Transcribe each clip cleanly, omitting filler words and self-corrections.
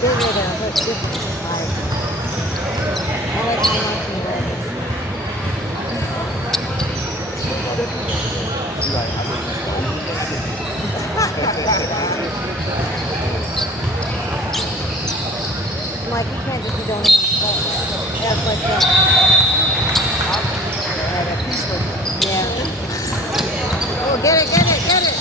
They're gonna put different life. I like watching Renegades. Like you can't just be doing it. That's like that. Yeah. Oh, get it, get it, get it.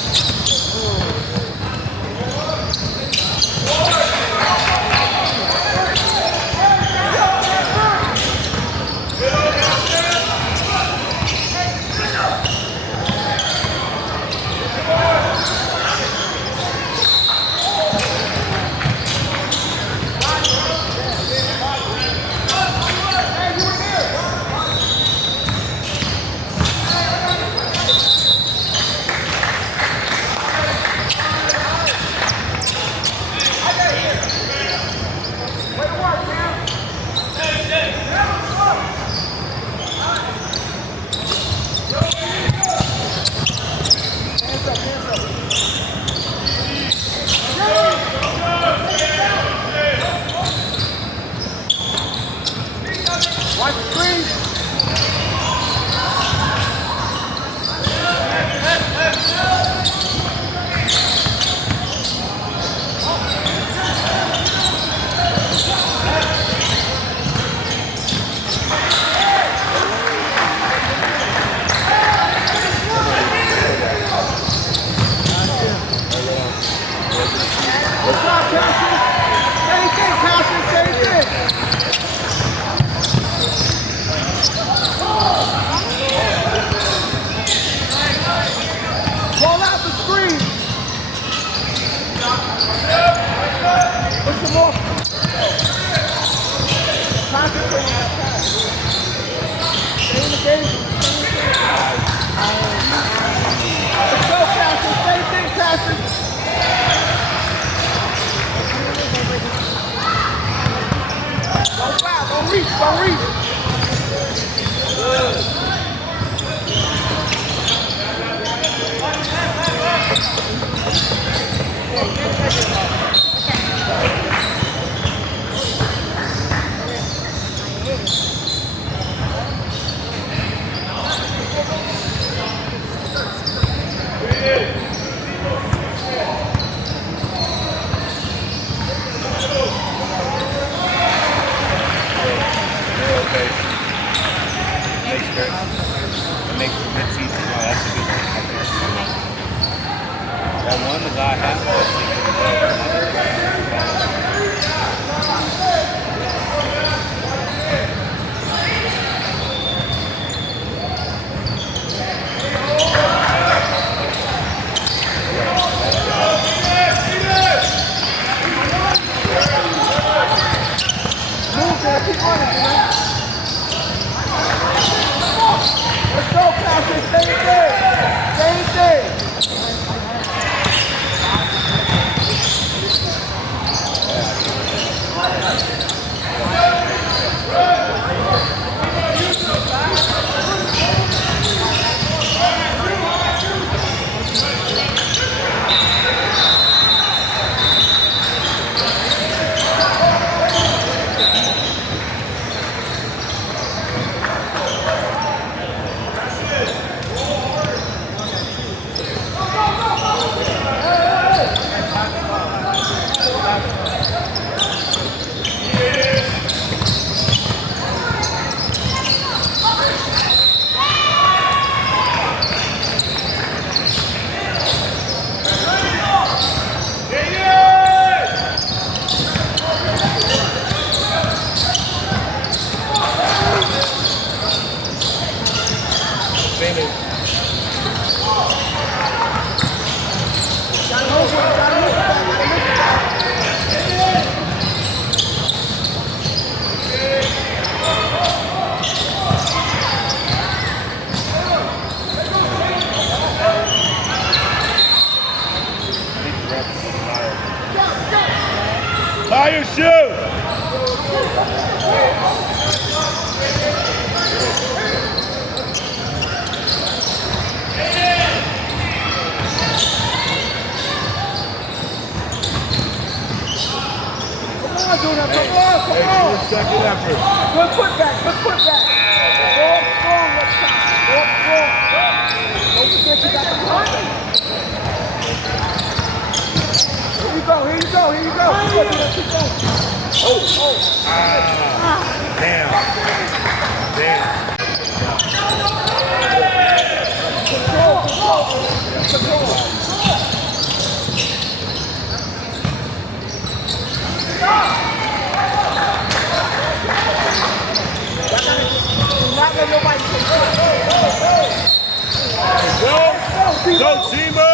Watch the screen. Good job, Cassius. Same thing, Cassius, same thing. Roll out the screen. Put some more. Concentrate on that pass. Stay in the game. Let's go, Cassius. Same thing, Cassius. Don't foul, don't reach, don't reach. Good. That one, the guy had Keep on it, man. Let's go, Cassius. Same thing. Same thing. Tie your shoe! Come on, Junior. Come on, come Hey, on. good second effort. Good putback, good putback. Go up strong next time. Go up strong. Don't forget you got the punch. Here you go, here you go, here you go. Keep going, keep going. Oh. Damn. Damn. Control, control. Control. Not let nobody take it. Go, Timo!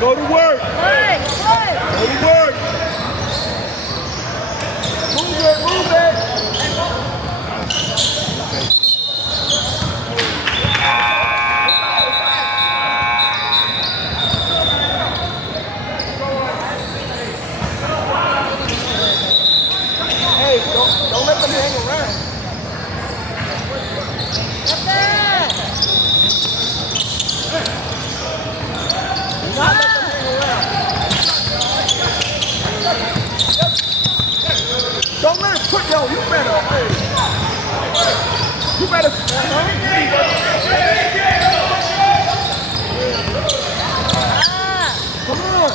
Go to work. Go to work. Move it, move it. Hey, don't let them hang around. Not let them hang around. Don't let it put yo, you better. You better. Come on.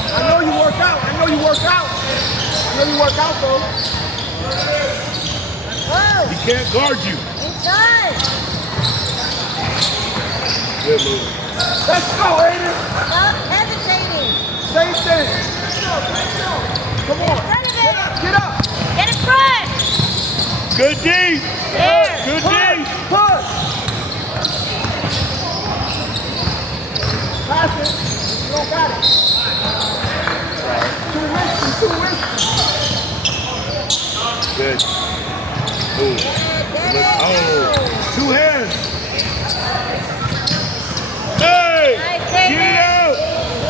I know you work out. I know you work out. I know you work out though. He can't guard you. Inside. Good move. Let's go, Aiden. Stop hesitating. Same thing. Come on. Get Get up. Get up. Get in front. Good D. There. Good D. Push. Pass it. You don't got it. Too risky. Too risky. Good. Move. Oh, two hands. Hey, get it out.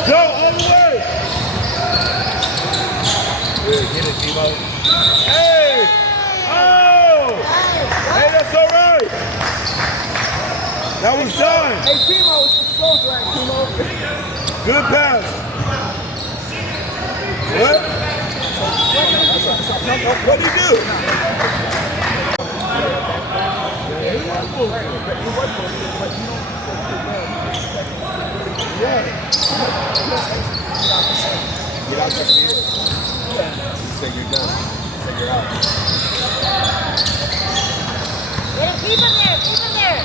Go all the way. Good, get it, Timo. Hey. Oh. Hey, that's all right. That was done. Hey, Timo, it's the slow drag, Timo. Good pass. What? What'd he do? Get out there. You say you're done. Say you're out. Keep him there. Keep him there.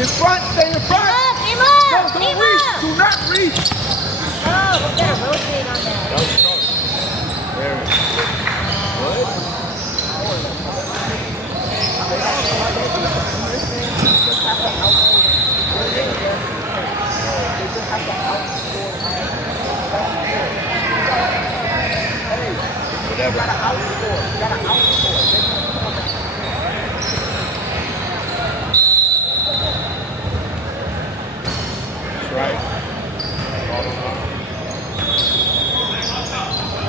In front, stay in front. Keep up. Don't reach. Do not reach. Oh, we gotta rotate on that. What? Whatever. You gotta outscore. You gotta outscore. That's right.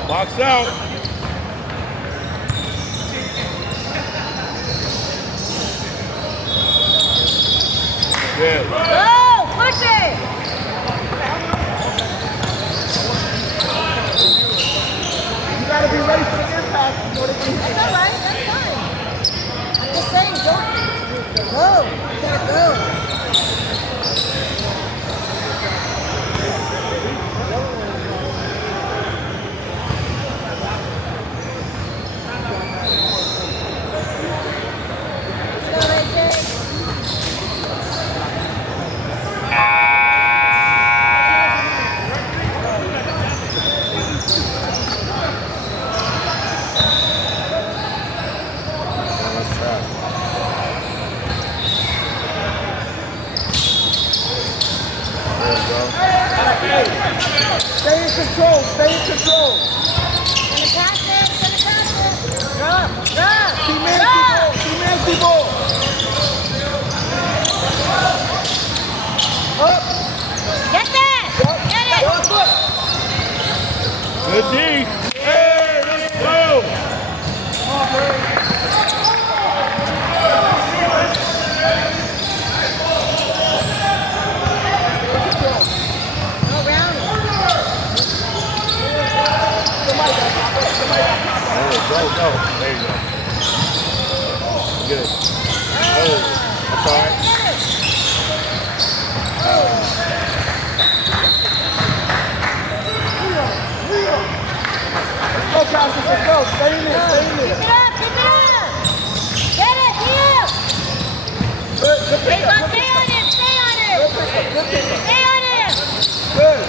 Box out. Good. Go. Push it. You gotta be ready for the impact. You know what I mean? That's all right. That's fine. I'm just saying, don't go. You gotta go. Let's go, AJ. Hey, stay in control. Stay in control. Gonna pass it. Drop. See Nancy ball. Up. Get that. Get it. Good D. Hey, let's go. Go around it. Go. There you go. Good. Oh, that's all right. Let's go, Cassius. Let's go. Stay in there. Keep it up. Get it, here. Good Stay pick up. on him. Good pick up. Stay on him. Good.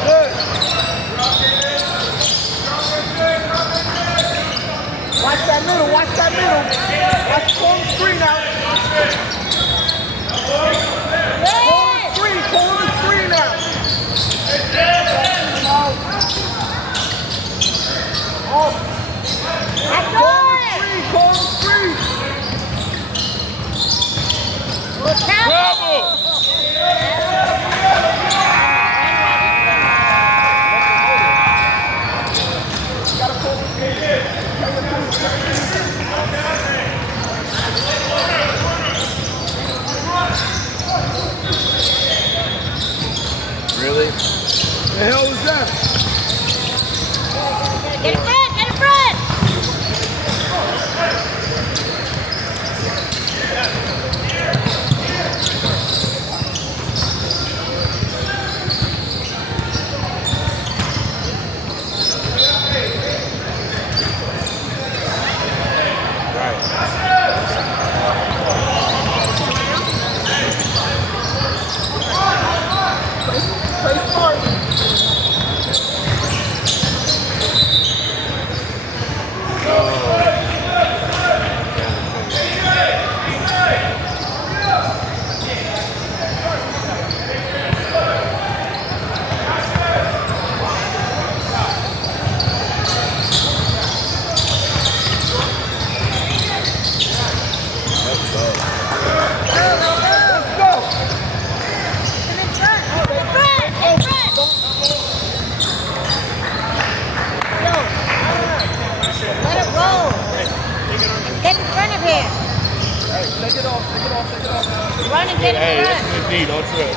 Watch that middle. Watch the corner screen out. Corner the screen out. Corner the screen. Bravo. Really? The hell was that? Get in front. Play smart. Take it off. Run and get Hey, in that's front. good D. Don't trip.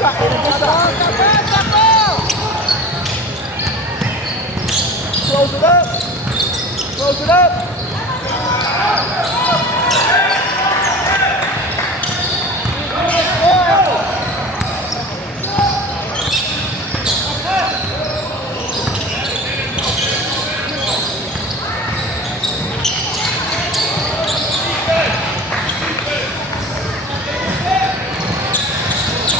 shot, Aiden. Good shot. Close it up. Close it up.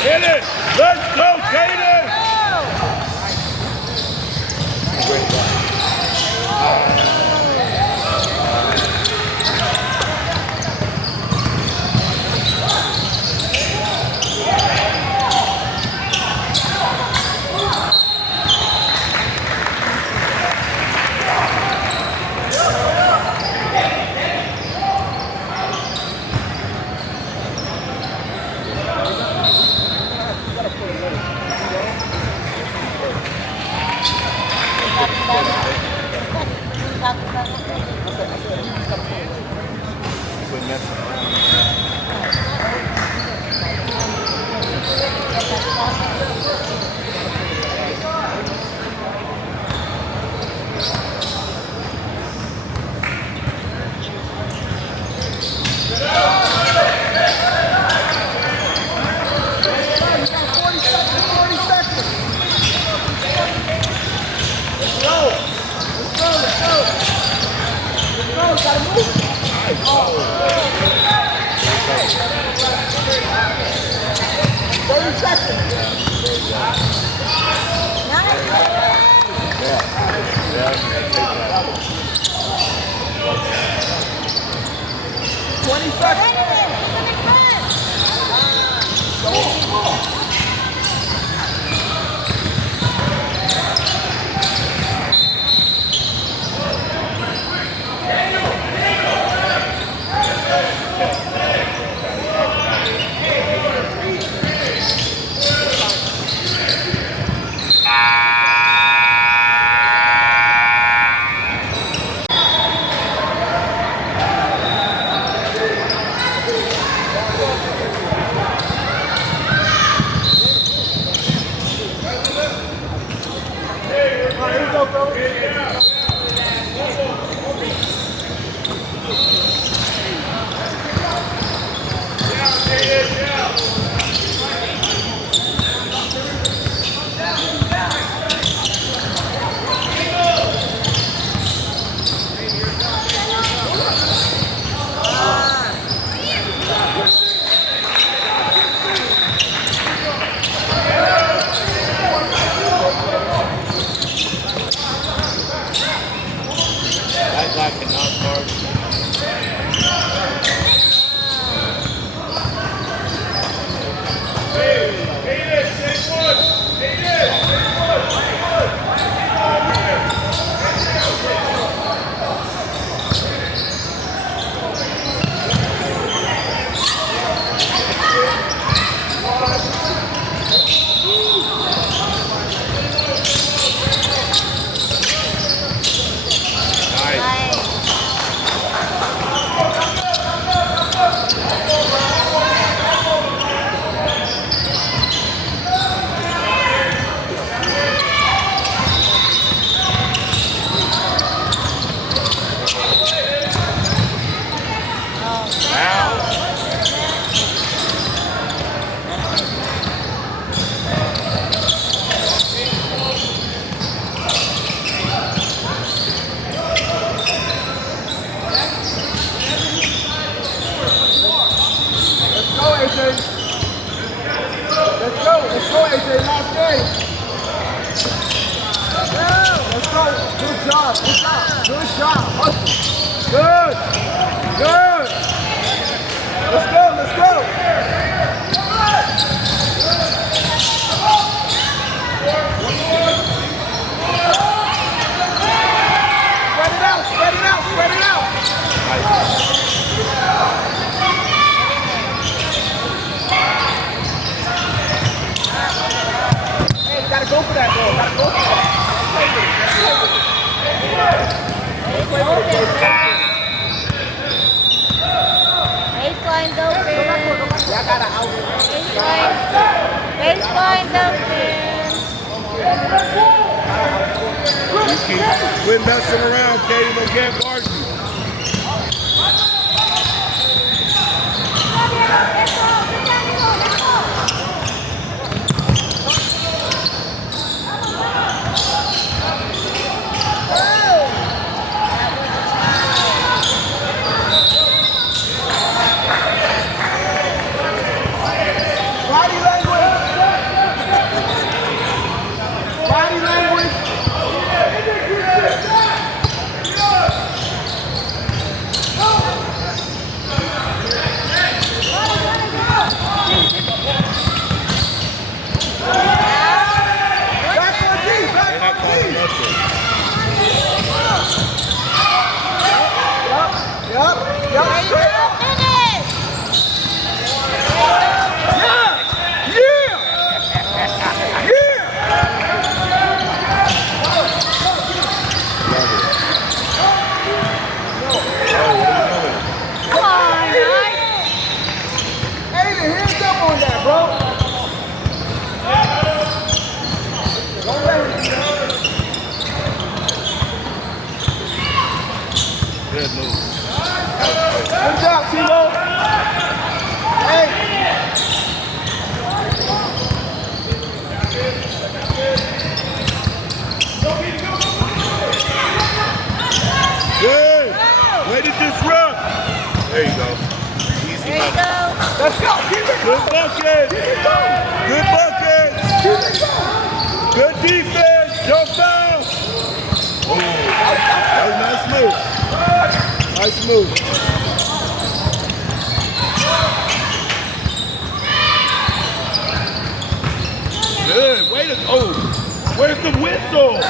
Hit it! Let's go, Kaden! Quit messing around, Katie. No can't guard you. Body language. Body language. Back on D. Back on D. Yup. Good move. Good job, Timo. Hey. Good. Way to disrupt. There you go. Easy. There you go. Let's go. Keep it Good going. bucket. Keep it going. Good bucket. Keep it going. Good defense. Don't foul. Oh, that was nice move. Nice move. Good. Way to where's the whistle?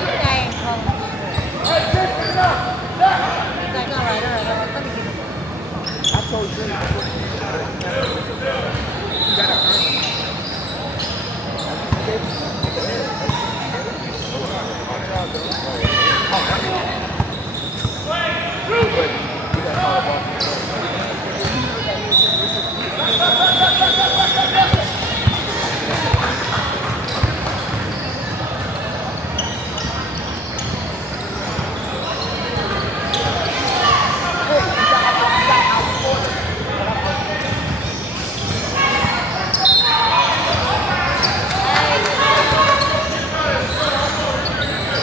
That ain't close. He's like, all right, let me give it. I told you. You gotta earn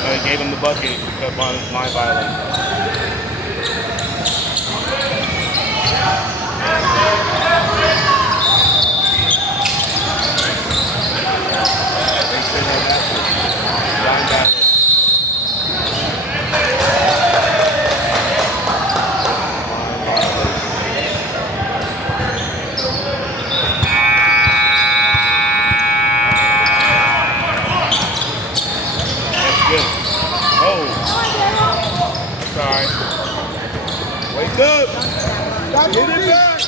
He gave him the bucket because on his line violation. Wake up! Back Get on it D. back!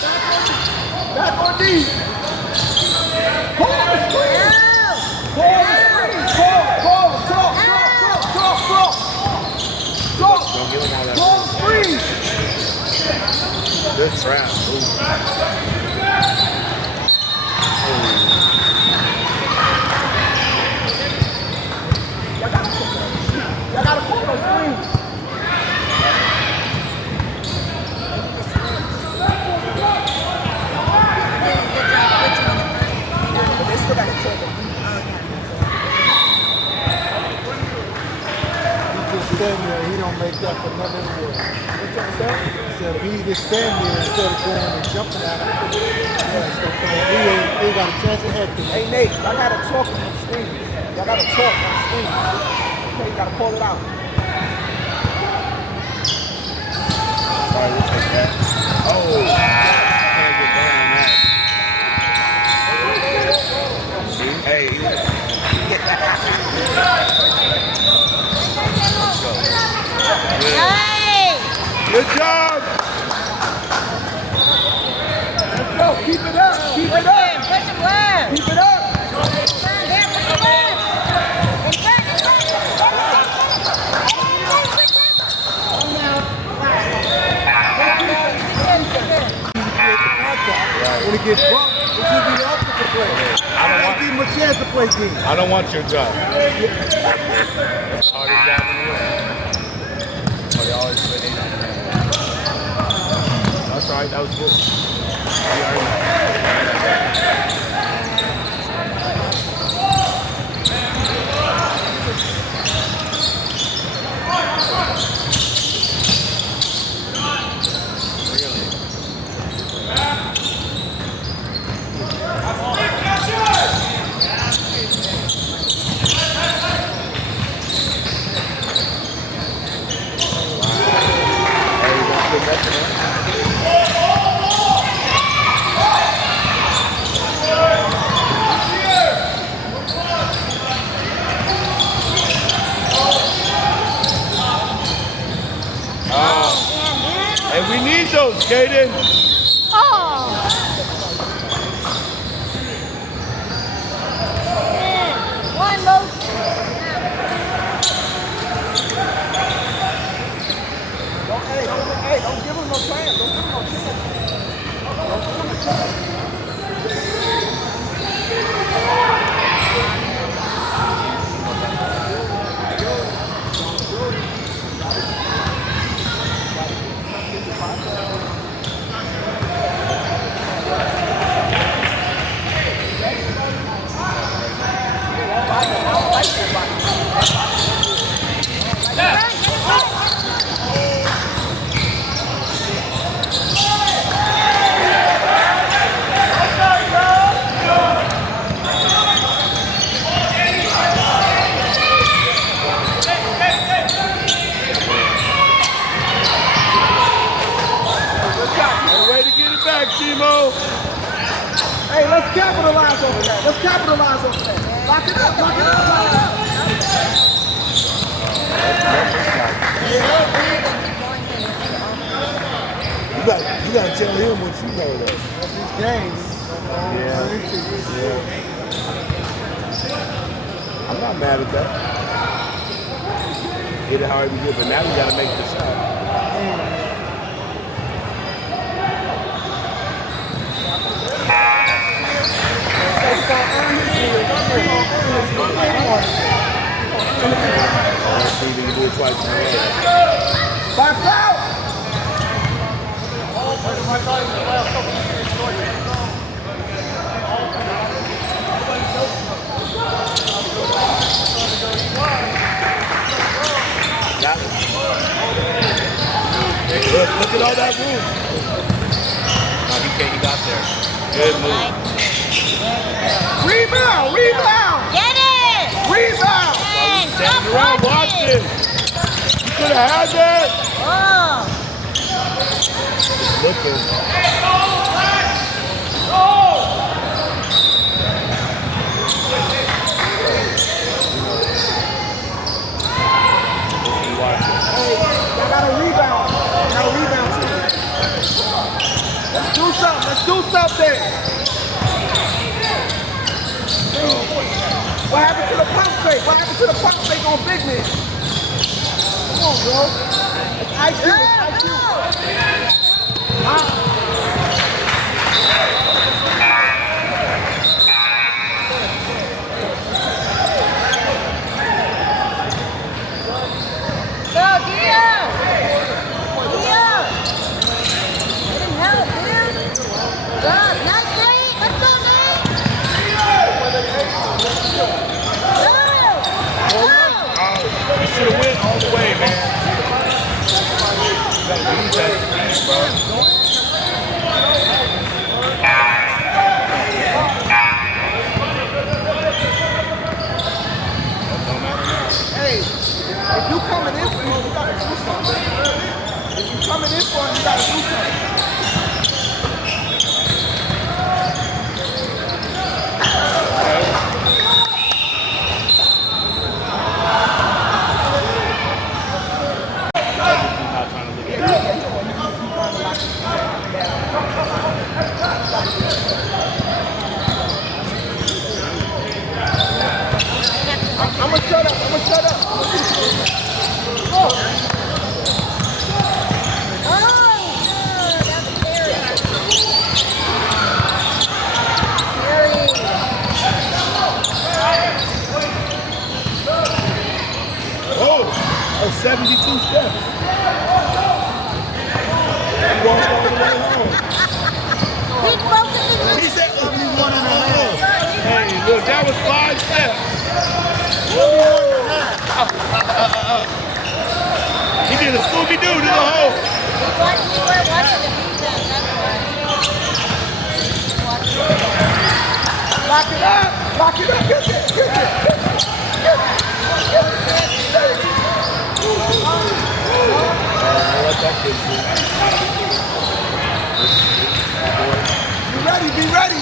Back on D. Call the screen. Call the screen. Call. Talk. Don't give him all that. Call the screen. Good trap. Y'all gotta call the screen. But they still gotta call them. He just stand there, he don't make up for nothing in the world. What's that say? He said if he just stand there instead of going and jumping at him, he ain't got a chance of head to Hey Nate, y'all gotta talk on the screen. Y'all gotta talk on the screen. Okay, you gotta call it out. Sorry, we'll take that. Oh! Can't get down on that. See? Hey. Hey! Good job! Let's go. Keep it up. Keep it up. Push him left. Keep it up. There, push him left. And back. create the contact. When he gets bumped, it's usually the opposite play. I don't give him a chance to play play D. I don't want your job. That's the hardest job in the world. But they always play D. That's all right. That was good. You earned that. And we need those, Kaden. Oh! One motion. Don't give him no chance. Don't give him no chance. Don't give him a chance. Hey, let's capitalize over that. Let's capitalize over that. Lock it up, lock it up, lock it up. You gotta tell him what you know though. That's his game. Yeah. I'm not mad at that. Get it however you get, but now we gotta make the shot. Let's see if we can do it twice in a row. Box out! Got it. Look at all that room. No, he got there. Good move. Rebound! Rebound! Get it! Rebound! Hey, stop Standing around, watch watching! this. You could have had that. Oh! Looking. I got a rebound. I got a rebound too. Let's do something. Let's do something. What happened to the pump fake? What happened to the pump fake on big man? Come on, bro. It's IQ. It's IQ. Huh? Go, Dio! Dio! Get him help, man! Go, nice, Nate! Let's go, Nate! Go! You should have went all the way, man. You gotta use that speed, bro. Hey, if you coming in for him, you gotta do something. If you coming in for him, you gotta do something. I'm gonna shut up. I'm gonna shut up. Oh! 72 steps. He walked all the way home. He's focusing on He said, $71.5. hey, look, that was 5 steps. He did a Scooby-Doo to the hole. We were watching the defense, that's why. Lock it up. Lock it up. Get it. Get it. Let that kid do. Be ready. Be ready.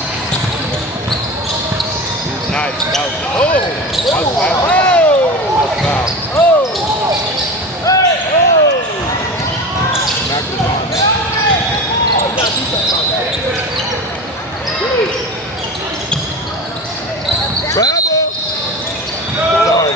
Nice. That was, oh! That was foul. That was foul. Oh. Knocked it down. Travel! Sorry.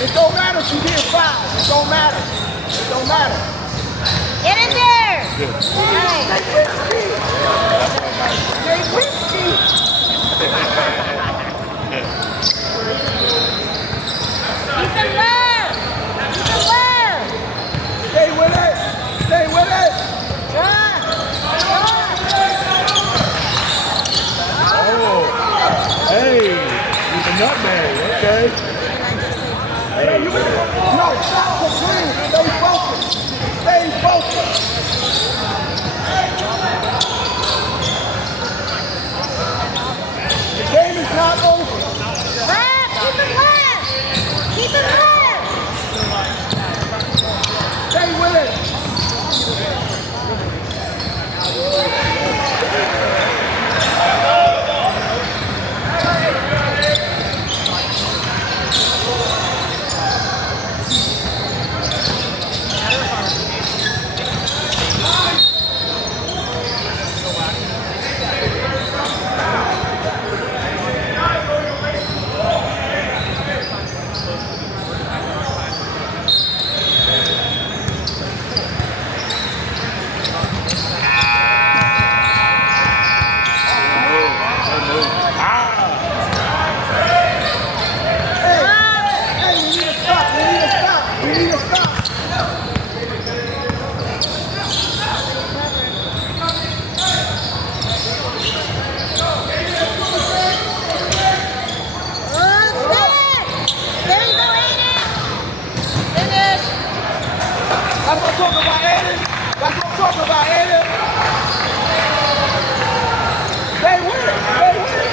It don't matter if you get fouled. It don't matter. It don't matter. Get in there! Good. Nice. They whiskey. Keep it low! Keep it low! Stay with it. Stay with it. Drop! Oh! Hey! He's a nutmeg. Okay. No, stop complaining. Stay focused. Stay focused. The game is not over. Left! Keep it left! Keep it left! Stay with it. Hey, we need to stop. We need to stop. We need to stop. There you go, Aiden! Finish! That's what I'm talking about, Aiden. That's what I'm talking about, Aiden. Stay with it. Stay with it.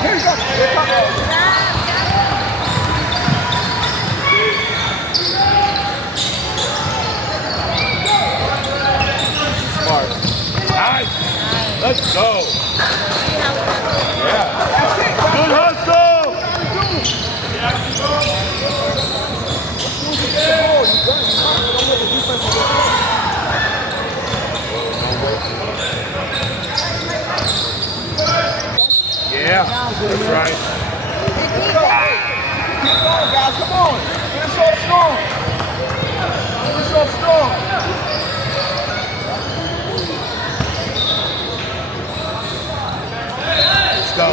Here you go. Here you go. Smart. Nice. Let's go. Yeah. Good hustle. Yeah, that's right. Keep going, guys. Come on. Finish off strong. Finish off strong. Let's go.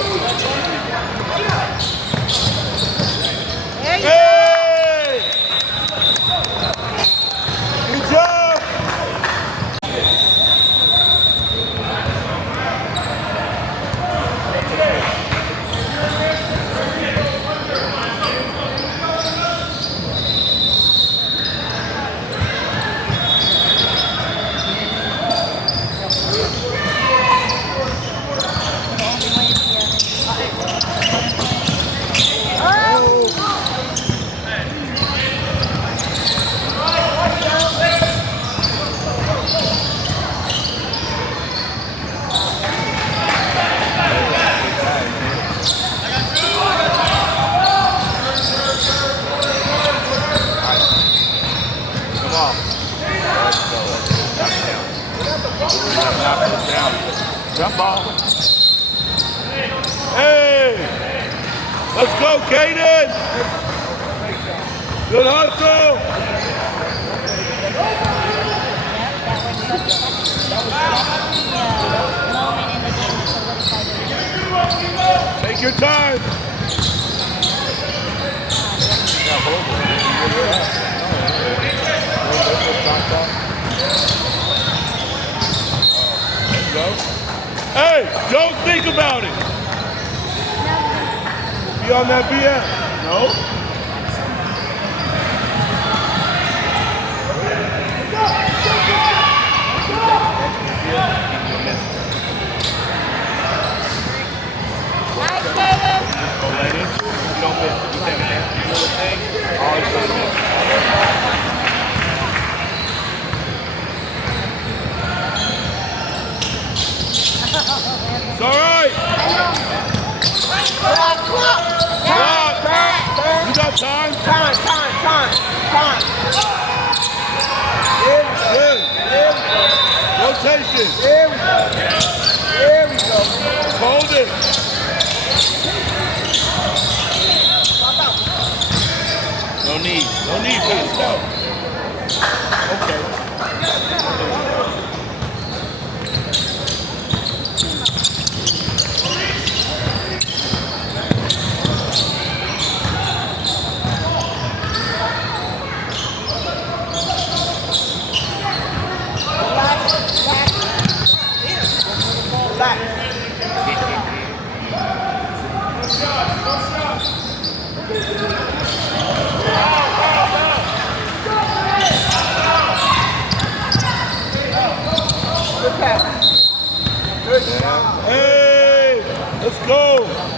There you go! Hey! Good job. Jump ball. Hey! Let's go, Kaden! Good hustle! Take your time. Let's go. Hey, don't think about it. Be on that BS. No. Nice, Kaden. Don't miss. Do that, man. You know the thing? Always try to miss. It's all right. You got time? Time. Good. Rotation. There we go. Hold it. No need for this. No. Okay. Good pass. Hey, let's go.